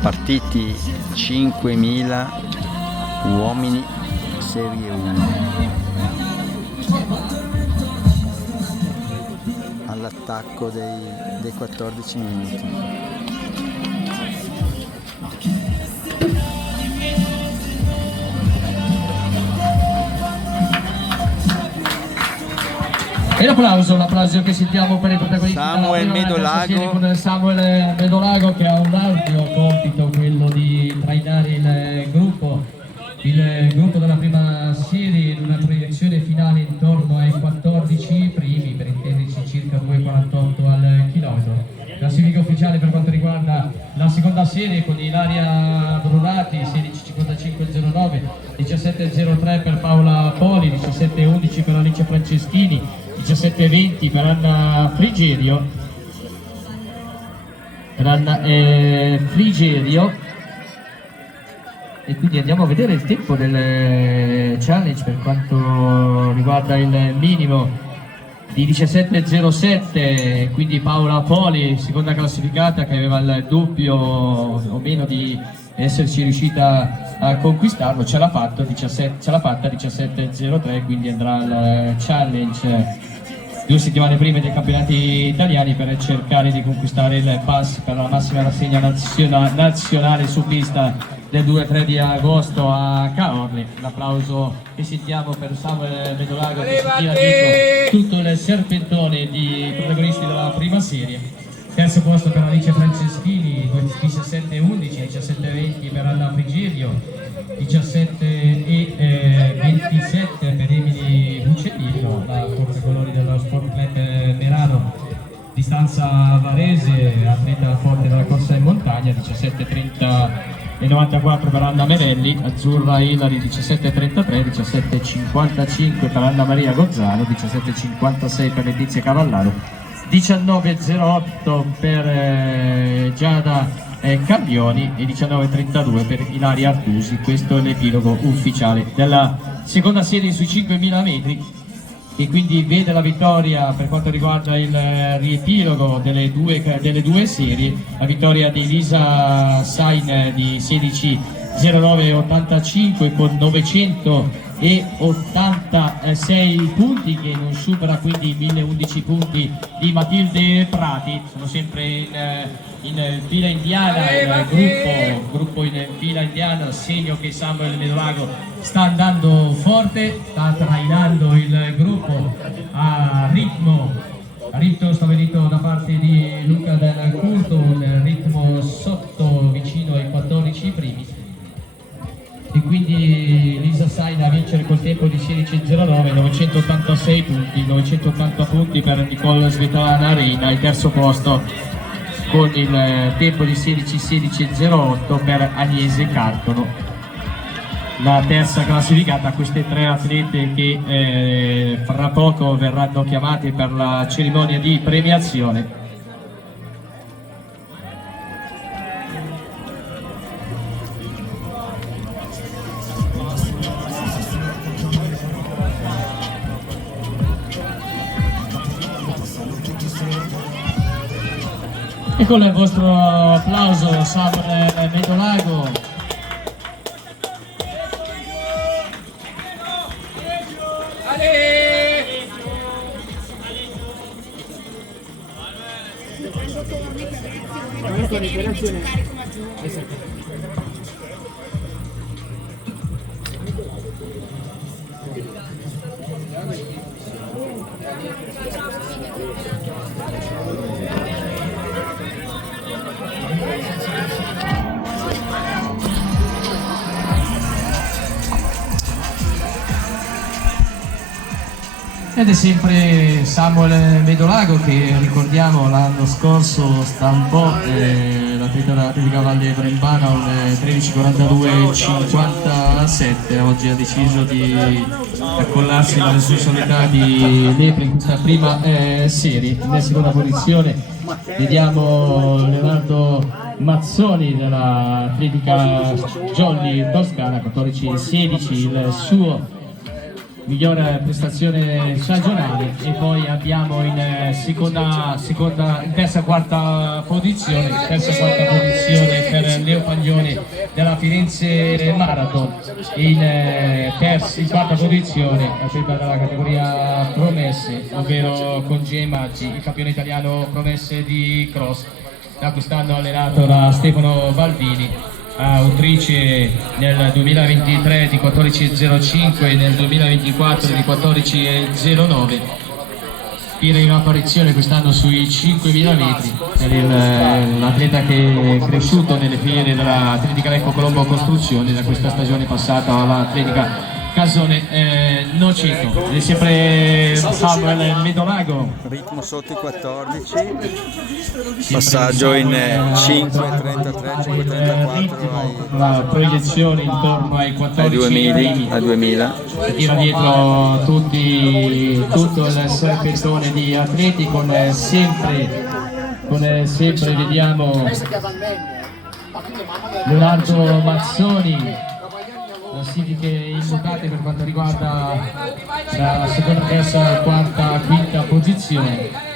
partiti 5.000 uomini serie 1 all'attacco dei 14 minuti. E l'applauso che sentiamo per i protagonisti Samuel Medolago. Con Samuel Medolago, che ha un arduo compito, quello di trainare il gruppo della prima serie in una proiezione finale intorno ai 14 primi, per intenderci circa 2,48 al chilometro. Classifica ufficiale per quanto riguarda la seconda serie con Ilaria Brunati 16,55,09, 17,03 per Paola Poli, 17,11 per Alice Franceschini, 17,20 per Anna Frigerio, e quindi andiamo a vedere il tempo del challenge per quanto riguarda il minimo di 17,07, quindi Paola Poli, seconda classificata, che aveva il doppio o meno di esserci riuscita a conquistarlo, ce l'ha fatta 17,03, quindi andrà al challenge 2 settimane prima dei campionati italiani per cercare di conquistare il pass per la massima rassegna nazionale su pista del 2-3 di agosto a Caorle. L'applauso che sentiamo per Samuel Medolago, che si tira dietro tutto il serpentone di protagonisti della prima serie. Terzo posto per Alice Franceschini, 17,11, 17,20 per Anna Frigerio, 17,27 per Emily Bucellino, la portacolori dello Sport Club Merano, distanza varese, atleta forte della corsa in montagna, 17,30,94 per Anna Merelli, azzurra Ilari 17,33, 17,55 per Anna Maria Gozzano, 17,56 per Letizia Cavallaro, 19,08 per Giada Cambioni e 19,32 per Ilaria Artusi. Questo è l'epilogo ufficiale della seconda serie sui 5.000 metri, e quindi vede la vittoria per quanto riguarda il riepilogo delle due serie, la vittoria di Lisa Sain di 16,09,85 con 986 punti, che non supera quindi 1011 punti di Matilde Prati. Sono sempre in fila indiana, il gruppo in fila indiana, segno che Samuel Medolago sta andando forte, sta trainando il gruppo a ritmo stabilito da parte di Luca Del Curto, un ritmo sotto, vicino ai 14 primi, e quindi Lisa Sain a vincere col tempo di 16,09, 986 punti, 980 punti per Nicole Svetlana Reina, il terzo posto con il tempo di 16,16,08 per Agnese Cartono, la terza classificata. Queste tre atlete che fra poco verranno chiamate per la cerimonia di premiazione. E con il vostro applauso Samuel Medolago ed è sempre Samuel Medolago, che ricordiamo l'anno scorso stampò l'atleta dell'Atletica Valle Brembana un 13,42,57. Oggi ha deciso di accollarsi la responsabilità di Lepre in questa prima serie. Nella seconda posizione vediamo Leonardo Mazzoni dell'Atletica Jolly Toscana, 14,16 il suo miglior prestazione stagionale, e poi abbiamo in terza quarta posizione per Leo Paglione della Firenze Marathon, in quarta posizione atleta della categoria promesse, ovvero Congi Maggi, il campione italiano promesse di cross, da quest'anno allenato da Stefano Baldini, autrice nel 2023 di 14.05 e nel 2024 di 14.09. Ispira in apparizione quest'anno sui 5.000 metri per l'atleta che è cresciuto nelle fiere dell'Atletica Lecco Colombo Costruzione, da questa stagione passata all'Atletica Casone Noceto. Ed è sempre Samuel Medolago. Ritmo sotto i 14, passaggio in 5.33, 5.34 la proiezione intorno ai 14 ai 2000. Si tira dietro tutto il serpentone di atleti con sempre vediamo Leonardo Mazzoni, classifiche immutate per quanto riguarda la seconda, terza, quarta, quinta posizione.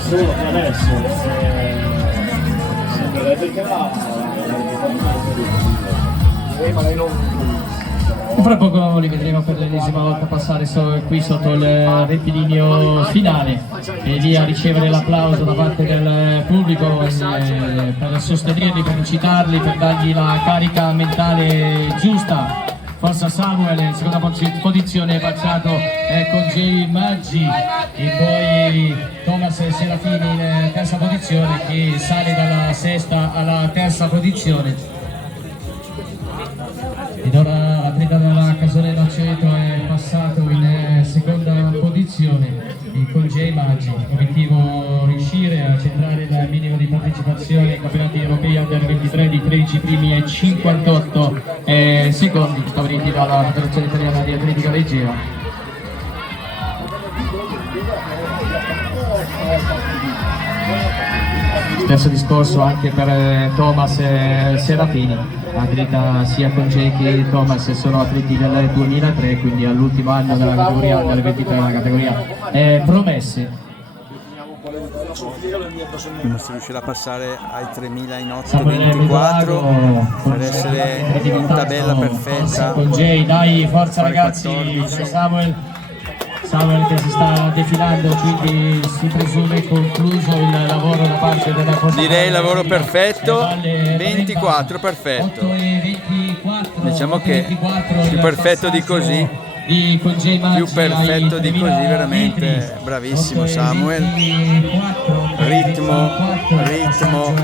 Solo che adesso sembrerebbe che Fra poco li vedremo per l'ennesima volta passare qui sotto il rettilineo finale, e lì a ricevere l'applauso da parte del pubblico per sostenerli, per incitarli, per dargli la carica mentale giusta. Forza Samuel in seconda posizione, baciato con Congi Maggi, e poi Thomas Serafini in terza posizione, che sale dalla sesta alla terza posizione. Ed ora l'atleta della Casone Noceto è passato in seconda posizione con Congi Maggi. Obiettivo riuscire a centrare il minimo di partecipazione ai campionati europei under 23 di 13 primi e 58 secondi stabiliti dalla Federazione Italiana di Atletica Leggera. Stesso discorso anche per Thomas Serafini, atleta sia Congi che Thomas sono atleti del 2003, quindi all'ultimo anno della categoria under 23, della categoria promesse. Non si riuscirà a passare ai 3.000 in 8.24 per essere in tabella perfetta. Congi, dai, forza ragazzi, Samuel che si sta defilando, quindi si presume concluso il lavoro da parte della Forza. Direi lavoro perfetto, 24 perfetto. Diciamo che più perfetto di così, più perfetto di così, veramente bravissimo Samuel. Ritmo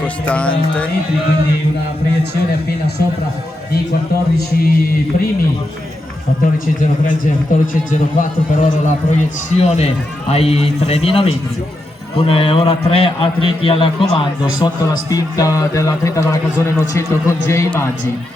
costante. Quindi una proiezione appena sopra i 14 primi. 14.03, 14.04 per ora la proiezione ai 3.000 metri, con ora 3 atleti al comando sotto la spinta dell'atleta della Casone Noceto Congi Maggi.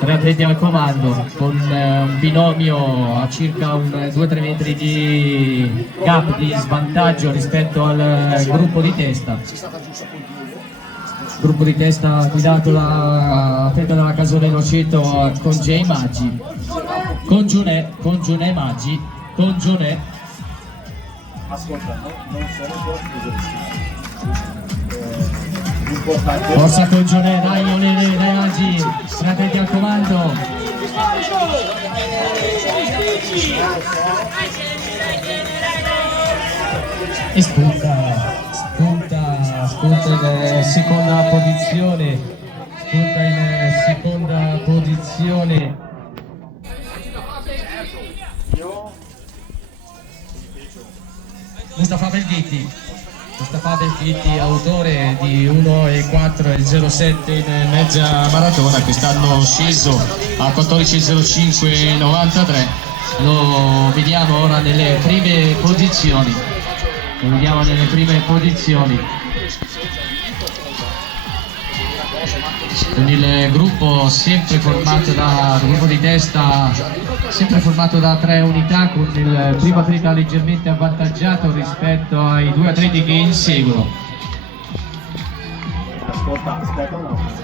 3 atleti al comando con un binomio a circa 2-3 metri di gap di svantaggio rispetto al gruppo di testa. Gruppo di testa guidato dall'atleta della Casone Noceto Congi Maggi. Congiune Maggi, Congiune. Ascolta, non sono importante. Forza Congiune, dai Olele, dai Maggi, atleti al comando. E spunta in seconda posizione. Mustafa Belghetti, Mustafa Belfitti, autore di 1:04 e 07 in mezza maratona, quest'anno sceso a 14:05,93. Lo vediamo ora nelle prime posizioni. Con il gruppo sempre formato da gruppo di testa, sempre formato da 3 unità, con il primo atleta leggermente avvantaggiato rispetto ai 2 atleti che inseguono. Aspetta un attimo.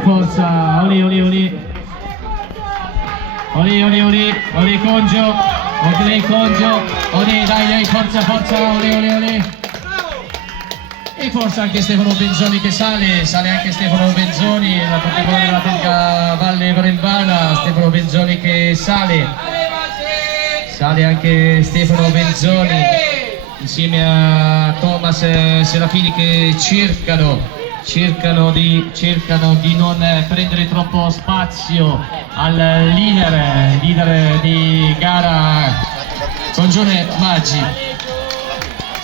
Forza, Oli Congio, Oli, dai, forza, Oli. E forse anche Stefano Benzoni che sale anche Stefano Benzoni, la portatrice dell'Atletica Valle Brembana. Stefano Benzoni che sale anche Stefano Benzoni insieme a Thomas Serafini, che cercano di non prendere troppo spazio al leader di gara, Congione Maggi,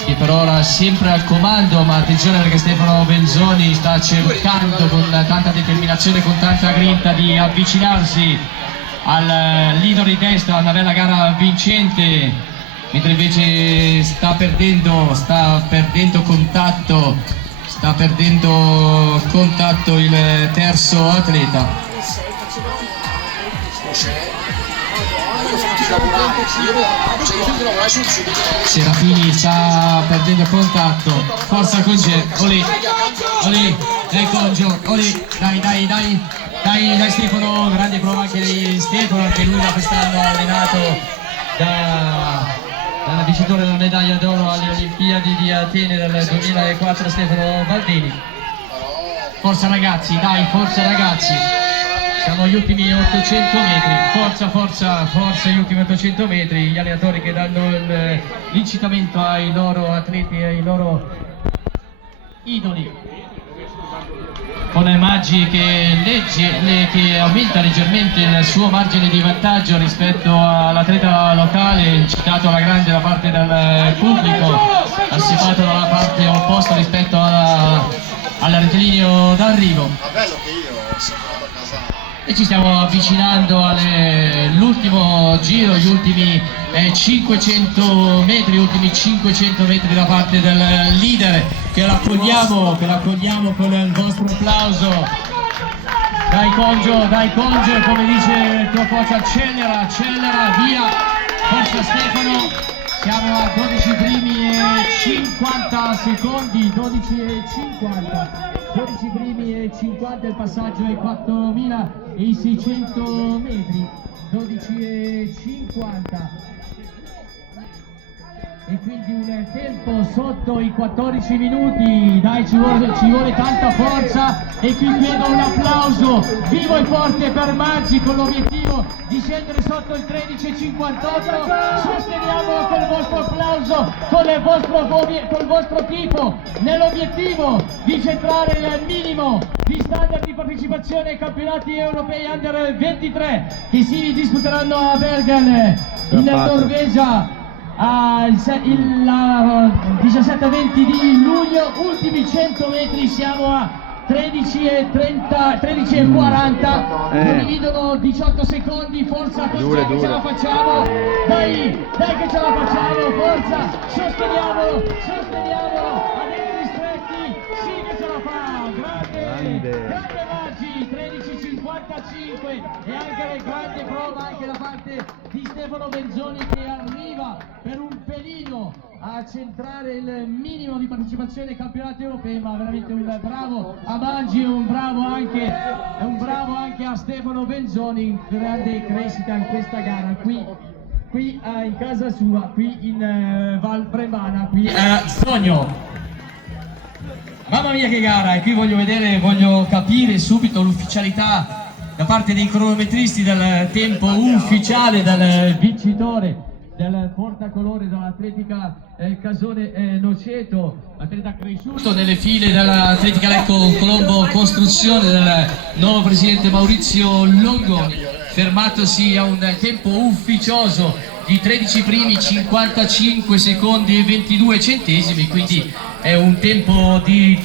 che per ora sempre al comando, ma attenzione perché Stefano Benzoni sta cercando con tanta determinazione, con tanta grinta di avvicinarsi al leader di testa, una bella gara vincente, mentre invece sta perdendo contatto il terzo atleta. Serafini sta perdendo contatto, forza Conge, Oli, dai Congio, Oli, dai Stefano, grande prova anche di Stefano, anche lui da quest'anno allenato dalla vincitore della medaglia d'oro alle Olimpiadi di Atene del 2004, Stefano Baldini. Forza ragazzi, siamo agli ultimi 800 metri, forza gli ultimi 800 metri, gli allenatori che danno l'incitamento ai loro atleti e ai loro idoli. Con Maggi che aumenta leggermente il suo margine di vantaggio rispetto all'atleta locale, incitato alla grande da parte del pubblico, assipato dalla parte opposta rispetto al rettilineo d'arrivo. E ci stiamo avvicinando all'ultimo giro, gli ultimi 500 metri da parte del leader, che l'accogliamo con il vostro applauso. Dai Congio, come dice il tuo coach, accelera, via, forza Stefano. Siamo a 12 primi e 50 secondi, 12 primi e 50, il passaggio ai 4600 metri, 12 e 50. E quindi un tempo sotto i 14 minuti, dai, ci vuole tanta forza, e qui chiedo un applauso vivo e forte per Maggi con l'obiettivo di scendere sotto il 13,58. Sosteniamo col vostro applauso, col vostro tifo, nell'obiettivo di centrare il minimo di standard di partecipazione ai campionati europei under 23 che si disputeranno a Bergen in Norvegia il 17-20 di luglio. Ultimi 100 metri, siamo a 13,40, dividono 18 secondi, forza Conte, che ce la facciamo, dai che ce la facciamo, forza, sosteniamolo, a denti stretti, sì che ce la fa, grande Maggi, 13,55, e anche la grande prova anche da parte di Stefano Benzoni, che arriva per un pelino a centrare il minimo di partecipazione ai campionati europei, ma veramente un bravo a Maggi e un bravo anche a Stefano Benzoni, grande crescita in questa gara qui in casa sua, qui in Val Brembana, qui a Sogno. Mamma mia che gara, e qui voglio capire subito l'ufficialità da parte dei cronometristi del tempo ufficiale del vincitore del portacolore dall'Atletica Casone Noceto, atleta cresciuto nelle file dell'Atletica Lecco Colombo Costruzione del nuovo presidente Maurizio Longoni, fermatosi a un tempo ufficioso di 13 primi, 55 secondi e 22 centesimi, quindi è un tempo di